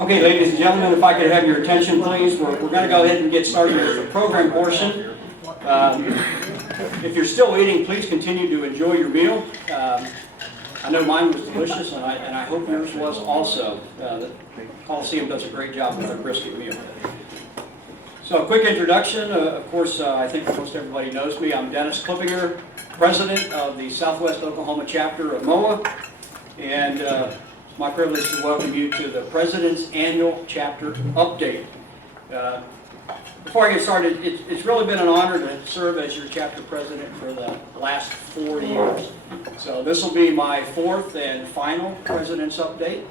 Okay, ladies and gentlemen, if I could have your attention, please. We're going to go ahead and get started with the program portion. If you're still eating, please continue to enjoy your meal. I know mine was delicious, and I hope yours was also. The Coliseum does a great job with their brisket meal. So a quick introduction. Of course, I think most everybody knows me. I'm Dennis Klippinger, President of the Southwest Oklahoma chapter of MOA, and it's my privilege to welcome you to the President's Annual Chapter Update. Before I get started, it's really been an honor to serve as your chapter president for the last 4 years. So this will be my fourth and final President's Update.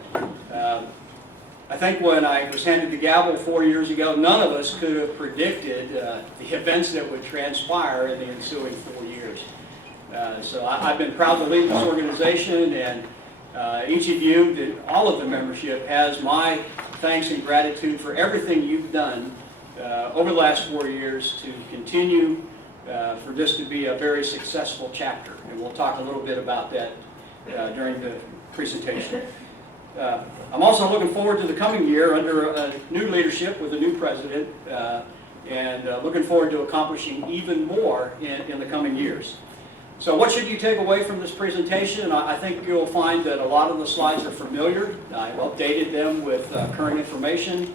I think when I was handed the gavel 4 years ago, none of us could have predicted the events that would transpire in the ensuing 4 years. So I've been proud to lead this organization, and each of you, all of the membership, has my thanks and gratitude for everything you've done over the last 4 years to continue for this to be a very successful chapter. And we'll talk a little bit about that during the presentation. I'm also looking forward to the coming year under new leadership with a new president, and looking forward to accomplishing even more in the coming years. So what should you take away from this presentation? I think you'll find that a lot of the slides are familiar. I've updated them with current information.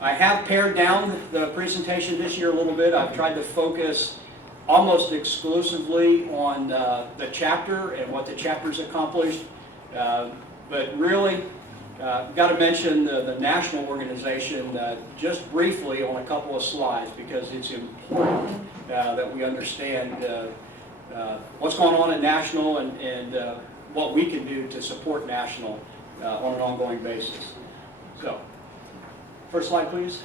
I have pared down the presentation this year a little bit. I've tried to focus almost exclusively on the chapter and what the chapter's accomplished. But really, I've got to mention the national organization just briefly on a couple of slides, because it's important that we understand what's going on at national and what we can do to support national on an ongoing basis. So, first slide, please.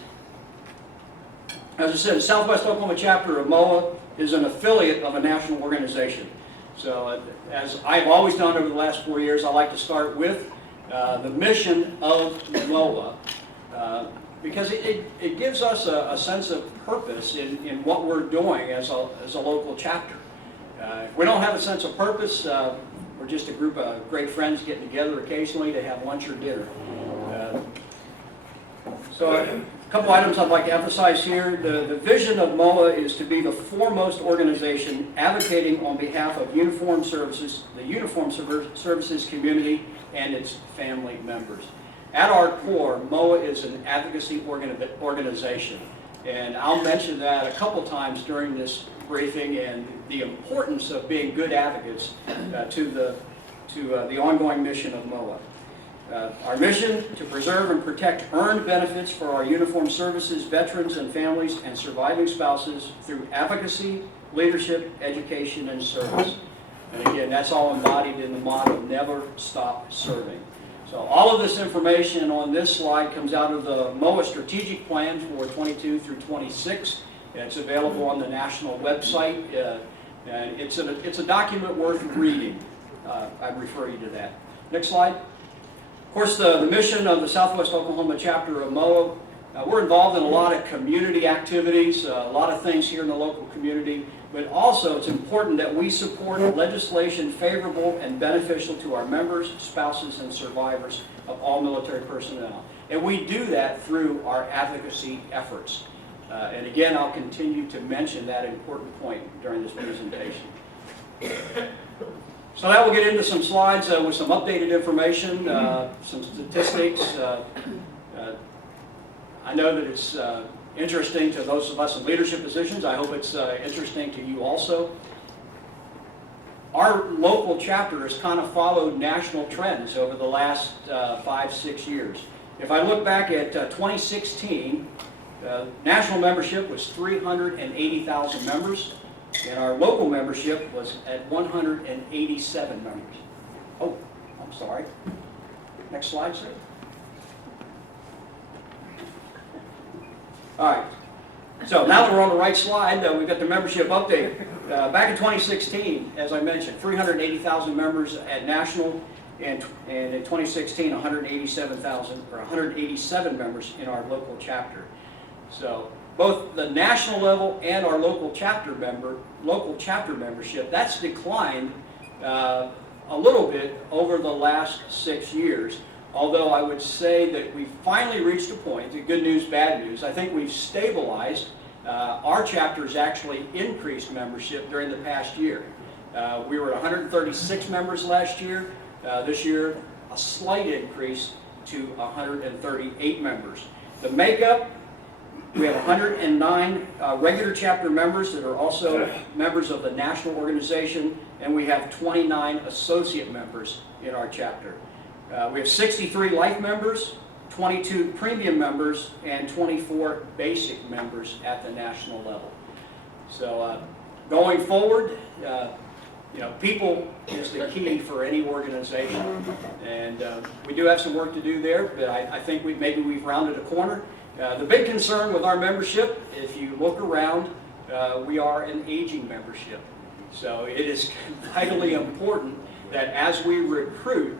As I said, the Southwest Oklahoma chapter of MOA is an affiliate of a national organization. So, as I've always done over the last 4 years, I like to start with the mission of MOA, because it gives us a sense of purpose in what we're doing as a local chapter. If we don't have a sense of purpose, we're just a group of great friends getting together occasionally to have lunch or dinner. So a couple items I'd like to emphasize here. The vision of MOA is to be the foremost organization advocating on behalf of uniformed services, the uniformed services community, and its family members. At our core, MOA is an advocacy organization, and I'll mention that a couple times during this briefing, and the importance of being good advocates to the ongoing mission of MOA. Our mission: to preserve and protect earned benefits for our uniformed services, veterans and families, and surviving spouses through advocacy, leadership, education, and service. And again, that's all embodied in the motto, never stop serving. So all of this information on this slide comes out of the MOA strategic plan for 22 through 26. It's available on the national website, and it's a document worth reading. I'd refer you to that. Next slide. Of course, the mission of the Southwest Oklahoma chapter of MOA, we're involved in a lot of community activities, a lot of things here in the local community, but also it's important that we support legislation favorable and beneficial to our members, spouses, and survivors of all military personnel. And we do that through our advocacy efforts. And again, I'll continue to mention that important point during this presentation. So that will get into some slides with some updated information, some statistics. I know that it's interesting to those of us in leadership positions. I hope it's interesting to you also. Our local chapter has kind of followed national trends over the last 5-6 years. If I look back at 2016, national membership was 380,000 members, and our local membership was at 187 members. Oh, I'm sorry. Next slide, sir. All right. So now that we're on the right slide, we've got the membership update. Back in 2016, as I mentioned, 380,000 members at national, and in 2016, 187,000 or 187 members in our local chapter. So both the national level and our local chapter membership, that's declined a little bit over the last 6 years. Although I would say that we finally reached a point, the good news, bad news, I think we've stabilized. Our chapters actually increased membership during the past year. We were at 136 members last year. This year, a slight increase to 138 members. The makeup, we have 109 regular chapter members that are also members of the national organization, and we have 29 associate members in our chapter. We have 63 life members, 22 premium members, and 24 basic members at the national level. So going forward, people is the key for any organization, and we do have some work to do there, but I think maybe we've rounded a corner. The big concern with our membership, if you look around, we are an aging membership. So it is vitally important that as we recruit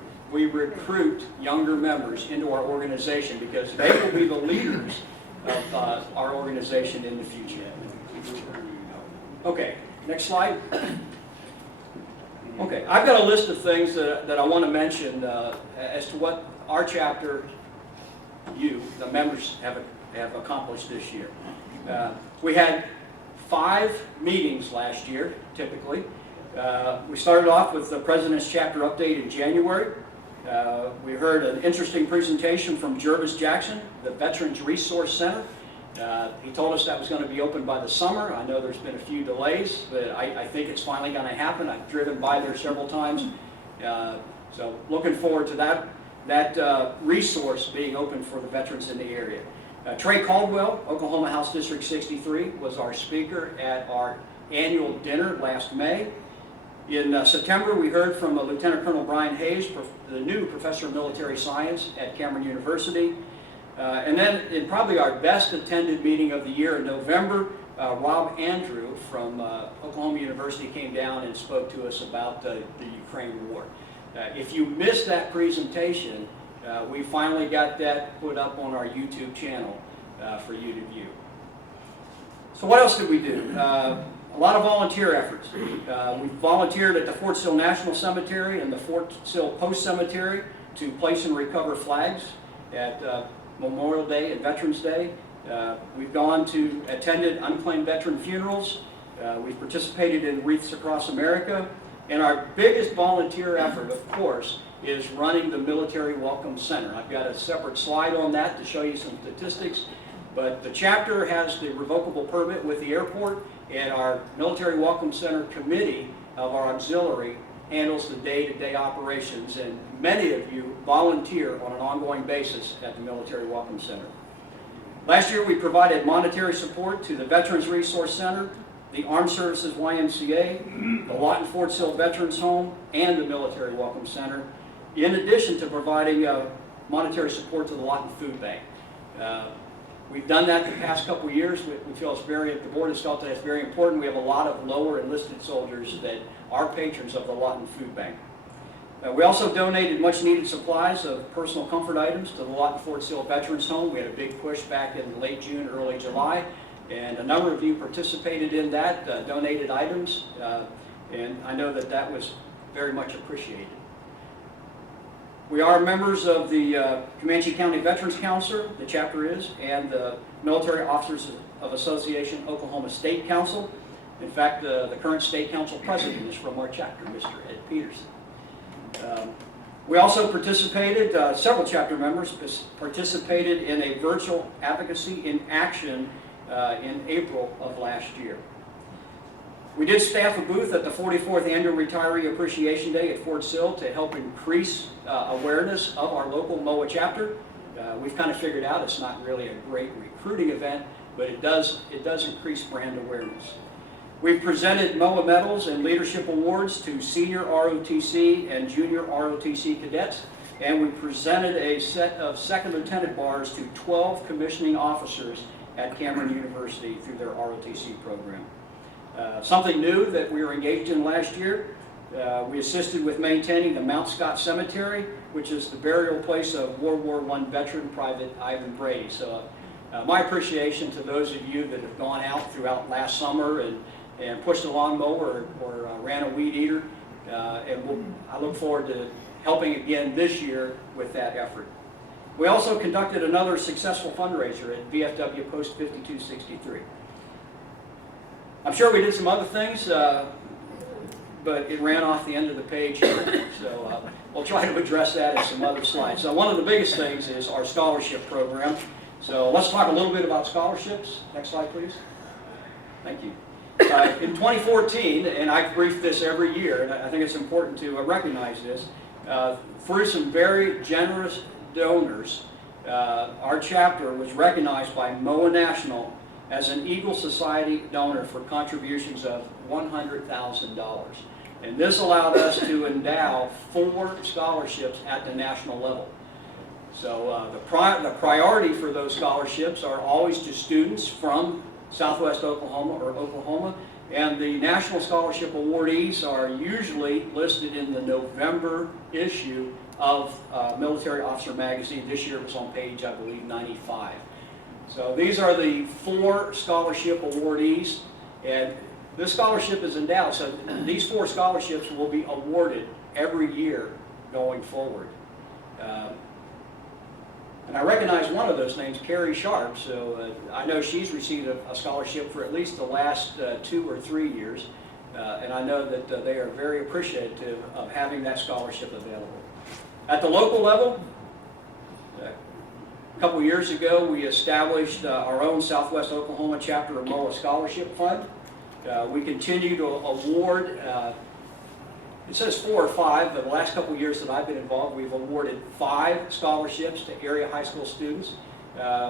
younger members into our organization, because they will be the leaders of our organization in the future. Okay, next slide. Okay, I've got a list of things that I want to mention as to what our chapter, the members, have accomplished this year. We had 5 meetings last year, typically. We started off with the President's Chapter Update in January. We heard an interesting presentation from Jervis Jackson, the Veterans Resource Center. He told us that was going to be open by the summer. I know there's been a few delays, but I think it's finally going to happen. I've driven by there several times. So looking forward to that resource being open for the veterans in the area. Trey Caldwell, Oklahoma House District 63, was our speaker at our annual dinner last May. In September, we heard from Lieutenant Colonel Brian Hayes, the new Professor of Military Science at Cameron University. And then in probably our best attended meeting of the year in November, Rob Andrew from Oklahoma University came down and spoke to us about the Ukraine war. If you missed that presentation, we finally got that put up on our YouTube channel for you to view. So what else did we do? A lot of volunteer efforts. We volunteered at the Fort Sill National Cemetery and the Fort Sill Post Cemetery to place and recover flags at Memorial Day and Veterans Day. We've attended unclaimed veteran funerals. We've participated in Wreaths Across America. And our biggest volunteer effort, of course, is running the Military Welcome Center. I've got a separate slide on that to show you some statistics. But the chapter has the revocable permit with the airport, and our Military Welcome Center committee of our auxiliary handles the day-to-day operations, and many of you volunteer on an ongoing basis at the Military Welcome Center. Last year we provided monetary support to the Veterans Resource Center, the Armed Services YMCA, the Lawton Fort Sill Veterans Home, and the Military Welcome Center, in addition to providing monetary support to the Lawton Food Bank. We've done that the past couple of years. We feel the board has felt that it's very important. We have a lot of lower enlisted soldiers that are patrons of the Lawton Food Bank. We also donated much needed supplies of personal comfort items to the Lawton Fort Sill Veterans Home. We had a big push back in late June, early July, and a number of you participated in that, donated items, and I know that was very much appreciated. We are members of the Comanche County Veterans Council, the chapter is, and the Military Officers of Association Oklahoma State Council. In fact, the current State Council President is from our chapter, Mr. Ed Peterson. We also participated, several chapter members participated in a virtual advocacy in action in April of last year. We did staff a booth at the 44th Annual Retiree Appreciation Day at Fort Sill to help increase awareness of our local MOA chapter. We've kind of figured out it's not really a great recruiting event, but it does increase brand awareness. We've presented MOA medals and leadership awards to senior ROTC and junior ROTC cadets, and we presented a set of second lieutenant bars to 12 commissioning officers at Cameron University through their ROTC program. Something new that we were engaged in last year, we assisted with maintaining the Mount Scott Cemetery, which is the burial place of World War I veteran Private Ivan Brady. So My appreciation to those of you that have gone out throughout last summer and pushed a lawnmower or ran a weed eater. I look forward to helping again this year with that effort. We also conducted another successful fundraiser at VFW Post 5263. I'm sure we did some other things, but it ran off the end of the page here. So we'll try to address that in some other slides. So one of the biggest things is our scholarship program. So let's talk a little bit about scholarships. Next slide, please. Thank you. In 2014, and I've briefed this every year, and I think it's important to recognize this, through some very generous donors, our chapter was recognized by MOA National as an Eagle Society donor for contributions of $100,000. And this allowed us to endow 4 scholarships at the national level. So the priority for those scholarships are always to students from Southwest Oklahoma or Oklahoma, and the national scholarship awardees are usually listed in the November issue of Military Officer Magazine. This year it was on page, I believe, 95. So these are the 4 scholarship awardees, and this scholarship is endowed. So these 4 scholarships will be awarded every year going forward. And I recognize one of those names, Carrie Sharp, so I know she's received a scholarship for at least the last 2 or 3 years, and I know that they are very appreciative of having that scholarship available. At the local level, a couple years ago we established our own Southwest Oklahoma chapter of MOA Scholarship Fund. We continue to award, it says 4 or 5, but the last couple of years that I've been involved, we've awarded 5 scholarships to area high school students.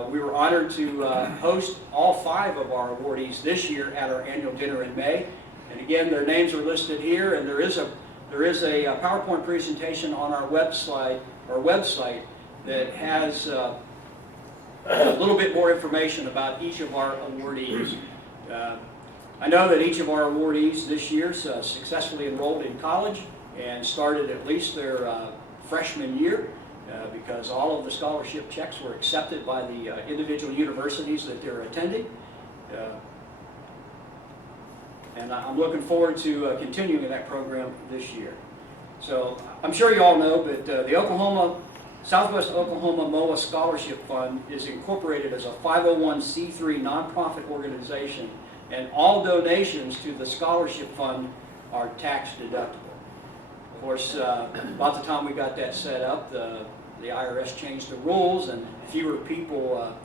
We were honored to host all 5 of our awardees this year at our annual dinner in May. And again, their names are listed here, and there is a PowerPoint presentation on our website that has a little bit more information about each of our awardees. I know that each of our awardees this year successfully enrolled in college and started at least their freshman year because all of the scholarship checks were accepted by the individual universities that they're attending. And I'm looking forward to continuing that program this year. So I'm sure you all know, but the Southwest Oklahoma MOA Scholarship Fund is incorporated as a 501c3 nonprofit organization, and all donations to the scholarship fund are tax deductible. Of course, about the time we got that set up, the IRS changed the rules and fewer people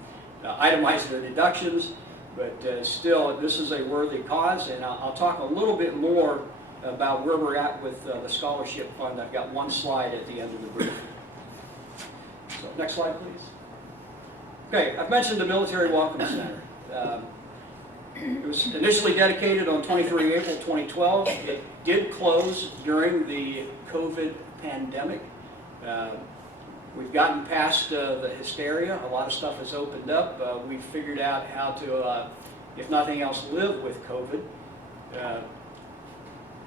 itemized their deductions, but still, this is a worthy cause, and I'll talk a little bit more about where we're at with the scholarship fund. I've got one slide at the end of the briefing. So, next slide, please. Okay, I've mentioned the Military Welcome Center. It was initially dedicated on 23 April 2012. It did close during the COVID pandemic. We've gotten past the hysteria. A lot of stuff has opened up. We've figured out how to, if nothing else, live with COVID.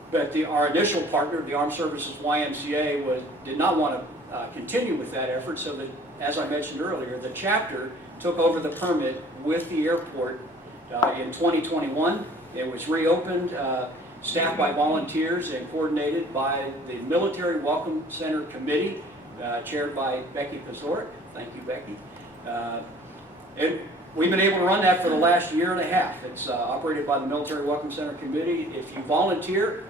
But our initial partner, the Armed Services YMCA, did not want to continue with that effort, so that, as I mentioned earlier, the chapter took over the permit with the airport in 2021. It was reopened, staffed by volunteers and coordinated by the Military Welcome Center Committee, chaired by Becky Pazorek. Thank you, Becky. And we've been able to run that for the last year and a half. It's operated by the Military Welcome Center Committee. If you volunteer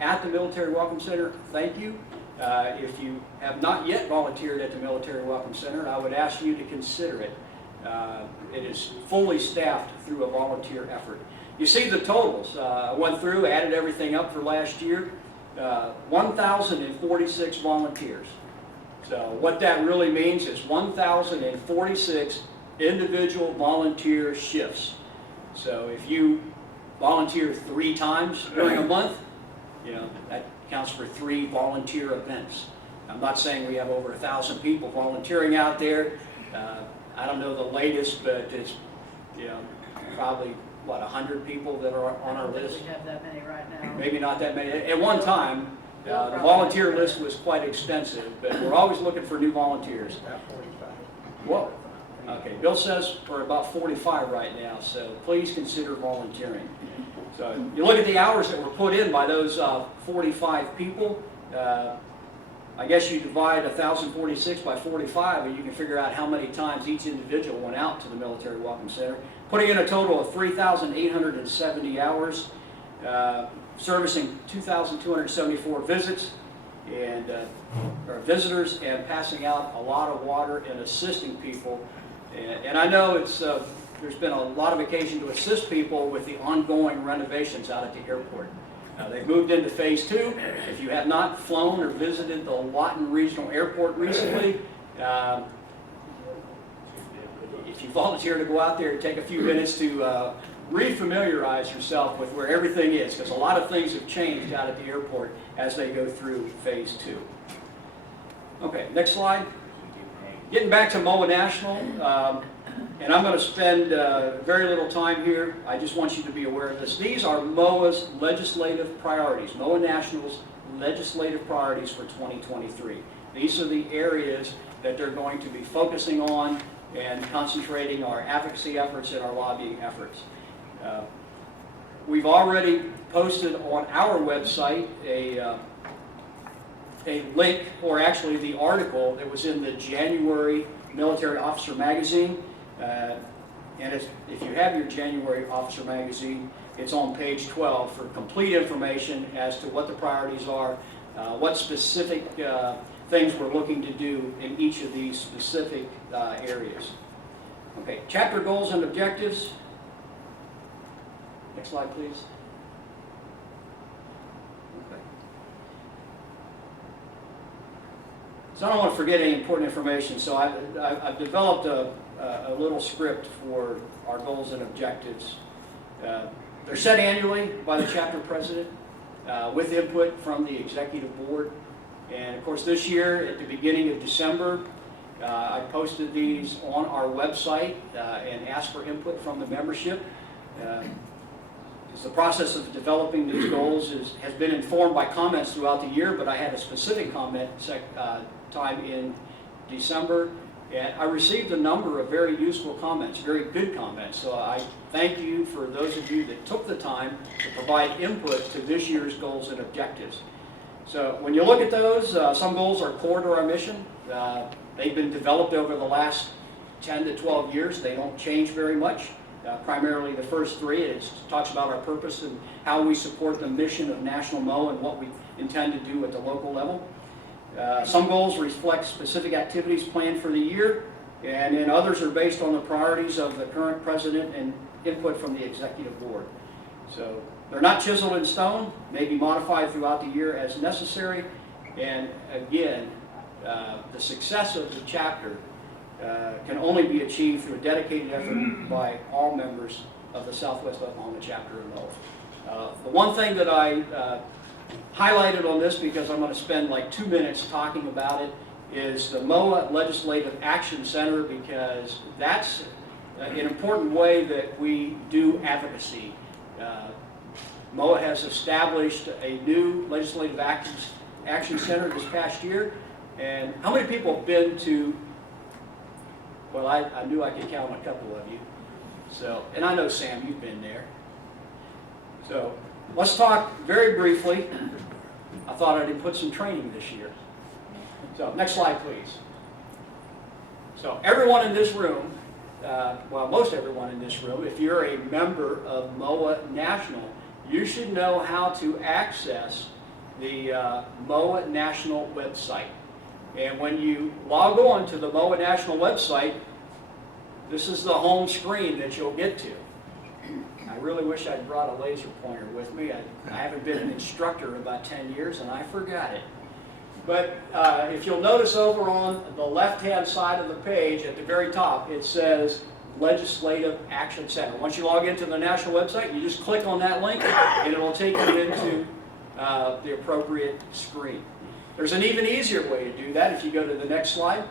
at the Military Welcome Center, thank you. If you have not yet volunteered at the Military Welcome Center, I would ask you to consider it. It is fully staffed through a volunteer effort. You see the totals. I went through, added everything up for last year. 1,046 volunteers. So what that really means is 1,046 individual volunteer shifts. So if you volunteer 3 times during a month, that counts for 3 volunteer events. I'm not saying we have over 1,000 people volunteering out there. I don't know the latest, but it's probably 100 people that are on our list. We have that many right now. Maybe not that many. At one time, the volunteer list was quite extensive, but we're always looking for new volunteers. Well, Okay, Bill says we're about 45 right now, so please consider volunteering. So you look at the hours that were put in by those 45 people. I guess you divide 1,046 by 45 and you can figure out how many times each individual went out to the Military Welcome Center, putting in a total of 3,870 hours, servicing 2,274 visits and or visitors, and passing out a lot of water and assisting people. And I know it's there's been a lot of occasion to assist people with the ongoing renovations out at the airport. They've moved into phase 2. If you have not flown or visited the Lawton Regional Airport recently, if you volunteer to go out there and take a few minutes to refamiliarize yourself with where everything is, because a lot of things have changed out at the airport as they go through phase 2. Okay, next slide. Getting back to MOA National, and I'm going to spend very little time here. I just want you to be aware of this. These are MOA's legislative priorities, MOA National's legislative priorities for 2023. These are the areas that they're going to be focusing on and concentrating our advocacy efforts and our lobbying efforts. We've already posted on our website a link, or actually the article that was in the January Military Officer Magazine. And if you have your January Officer Magazine, it's on page 12 for complete information as to what the priorities are, what specific things we're looking to do in each of these specific areas. Okay, chapter goals and objectives. Next slide, please. Okay. So I don't want to forget any important information, so I've developed a little script for our goals and objectives. They're set annually by the chapter president with input from the executive board. And of course this year, at the beginning of December, I posted these on our website and asked for input from the membership. The process of developing these goals has been informed by comments throughout the year, but I had a specific comment time in December, and I received a number of very useful comments, very good comments. So I thank you for those of you that took the time to provide input to this year's goals and objectives. So when you look at those, some goals are core to our mission. They've been developed over the last 10 to 12 years. They don't change very much. Primarily the first 3, it talks about our purpose and how we support the mission of National MOA and what we intend to do at the local level. Some goals reflect specific activities planned for the year, and then others are based on the priorities of the current president and input from the executive board. So they're not chiseled in stone, may be modified throughout the year as necessary, and again, the success of the chapter can only be achieved through a dedicated effort by all members of the Southwest Oklahoma chapter of MOA. The one thing that I highlighted on this, because I'm going to spend like 2 minutes talking about it, is the MOA Legislative Action Center, because that's an important way that we do advocacy. MOA has established a new Legislative Action Center this past year, and how many people have been to, well, I knew I could count on a couple of you. So, and I know, Sam, you've been there. So let's talk very briefly. I thought I'd put some training this year. So next slide, please. So everyone in this room, well, most everyone in this room, if you're a member of MOA National, you should know how to access the MOA National website. And when you log on to the MOA National website, this is the home screen that you'll get to. I really wish I'd brought a laser pointer with me. I haven't been an instructor in about 10 years and I forgot it. But if you'll notice over on the left-hand side of the page at the very top, it says Legislative Action Center. Once you log into the national website, you just click on that link and it'll take you into the appropriate screen. There's an even easier way to do that if you go to the next slide.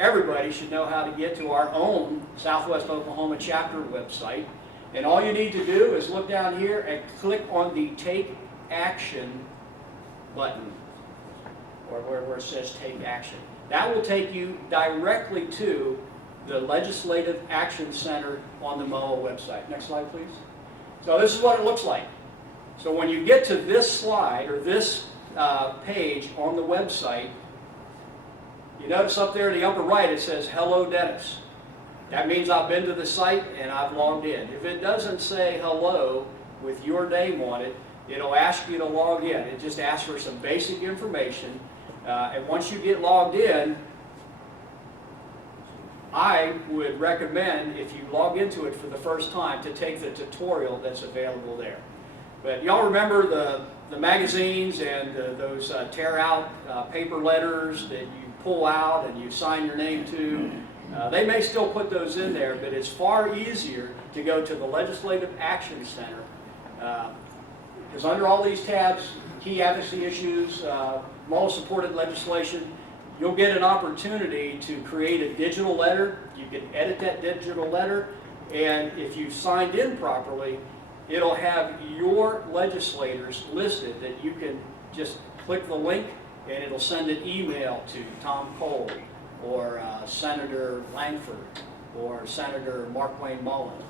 Everybody should know how to get to our own Southwest Oklahoma chapter website. And all you need to do is look down here and click on the Take Action button, or where it says Take Action. That will take you directly to the Legislative Action Center on the MOA website. Next slide, please. So this is what it looks like. So when you get to this slide, or this page on the website, you notice up there in the upper right it says, "Hello, Dennis." That means I've been to the site and I've logged in. If it doesn't say hello with your name on it, it'll ask you to log in. It just asks for some basic information. And once you get logged in, I would recommend, if you log into it for the first time, to take the tutorial that's available there. But y'all remember the magazines and those tear-out paper letters that you pull out and you sign your name to? They may still put those in there, but it's far easier to go to the Legislative Action Center, because under all these tabs, key advocacy issues, law-supported legislation, you'll get an opportunity to create a digital letter. You can edit that digital letter, and if you've signed in properly, it'll have your legislators listed that you can just click the link and it'll send an email to Tom Cole, or Senator Langford, or Senator Mark Wayne Mullen,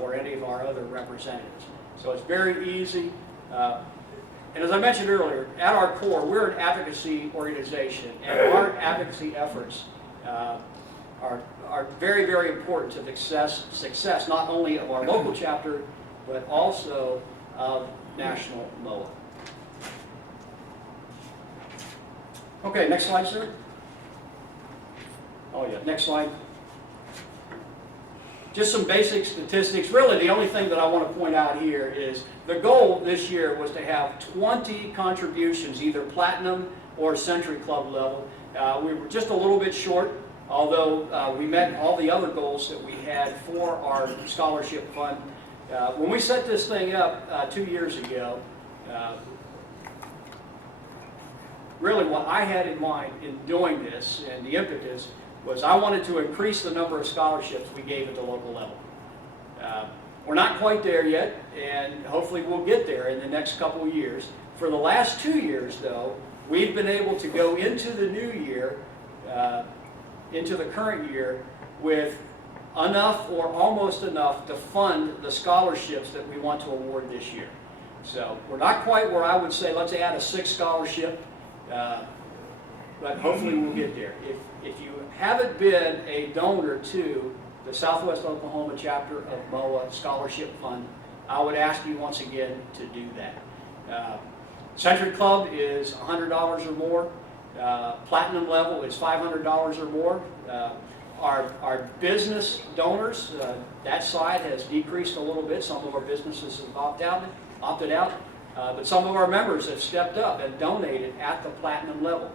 or any of our other representatives. So it's very easy. And as I mentioned earlier, at our core, we're an advocacy organization, and our advocacy efforts are very, very important to the success not only of our local chapter, but also of National MOA. Okay, next slide, sir. Oh yeah, next slide. Just some basic statistics. Really, the only thing that I want to point out here is the goal this year was to have 20 contributions, either platinum or Century Club level. We were just a little bit short, although we met all the other goals that we had for our scholarship fund. When we set this thing up 2 years ago, really what I had in mind in doing this, and the impetus, was I wanted to increase the number of scholarships we gave at the local level. We're not quite there yet, and hopefully we'll get there in the next couple of years. For the last 2 years, though, we've been able to go into the new year, into the current year, with enough or almost enough to fund the scholarships that we want to award this year. So we're not quite where I would say let's add a 6th scholarship, but hopefully we'll get there. If you haven't been a donor to the Southwest Oklahoma chapter of MOA Scholarship Fund, I would ask you once again to do that. Century Club is $100 or more. Platinum level is $500 or more. Our business donors, that side has decreased a little bit. Some of our businesses have opted out, but some of our members have stepped up and donated at the platinum level.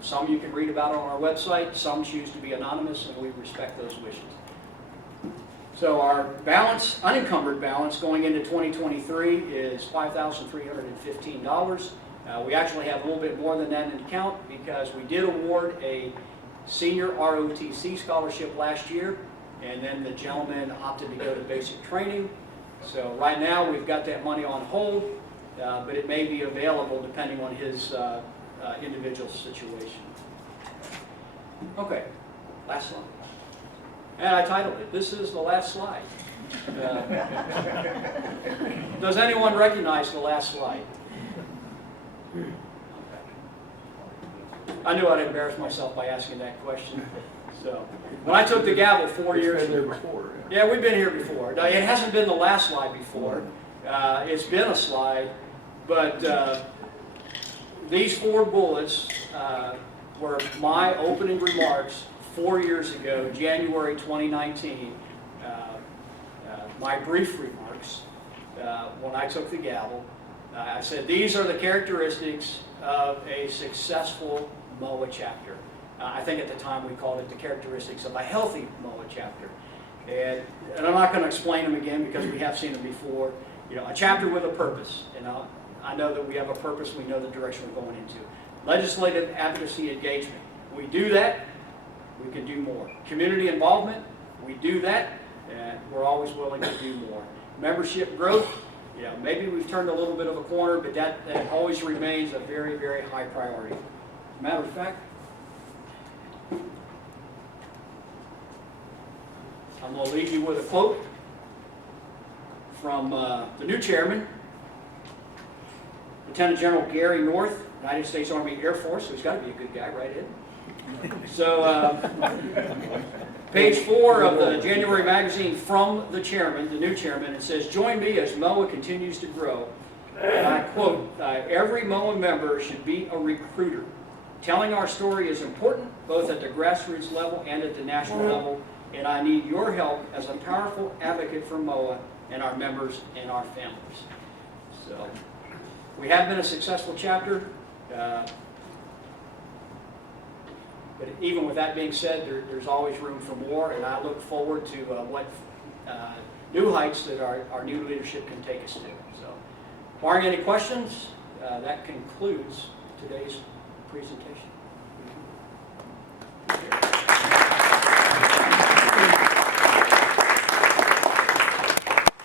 Some you can read about on our website, some choose to be anonymous, and we respect those wishes. So our balance, unencumbered balance going into 2023 is $5,315. We actually have a little bit more than that in account because we did award a senior ROTC scholarship last year, and then the gentleman opted to go to basic training. So right now we've got that money on hold, but it may be available depending on his individual situation. Okay, last slide. And I titled it, "This is the last slide." Does anyone recognize the last slide? Okay. I knew I'd embarrass myself by asking that question. So, when I took the gavel 4 years ago. Before, yeah, we've been here before. Now, it hasn't been the last slide before. It's been a slide, but these 4 bullets were my opening remarks 4 years ago, January 2019. My brief remarks when I took the gavel. I said, these are the characteristics of a successful MOA chapter. I think at the time we called it the characteristics of a healthy MOA chapter. And I'm not going to explain them again because we have seen them before. You know, a chapter with a purpose. You know, I know that we have a purpose. We know the direction we're going into. Legislative advocacy engagement. We do that, we can do more. Community involvement. We do that, and we're always willing to do more. Membership growth. You know, maybe we've turned a little bit of a corner, but that always remains a very, very high priority. As a matter of fact, I'm going to leave you with a quote from the new chairman, Lieutenant General Gary North, United States Army Air Force, so he's got to be a good guy, right, Ed? So, page 4 of the January magazine, from the chairman, the new chairman, it says, "Join me as MOA continues to grow." And I quote, "Every MOA member should be a recruiter. Telling our story is important, both at the grassroots level and at the national level, and I need your help as a powerful advocate for MOA and our members and our families." So, we have been a successful chapter. But even with that being said, there's always room for more, and I look forward to what new heights that our new leadership can take us to. So, barring any questions, that concludes today's presentation.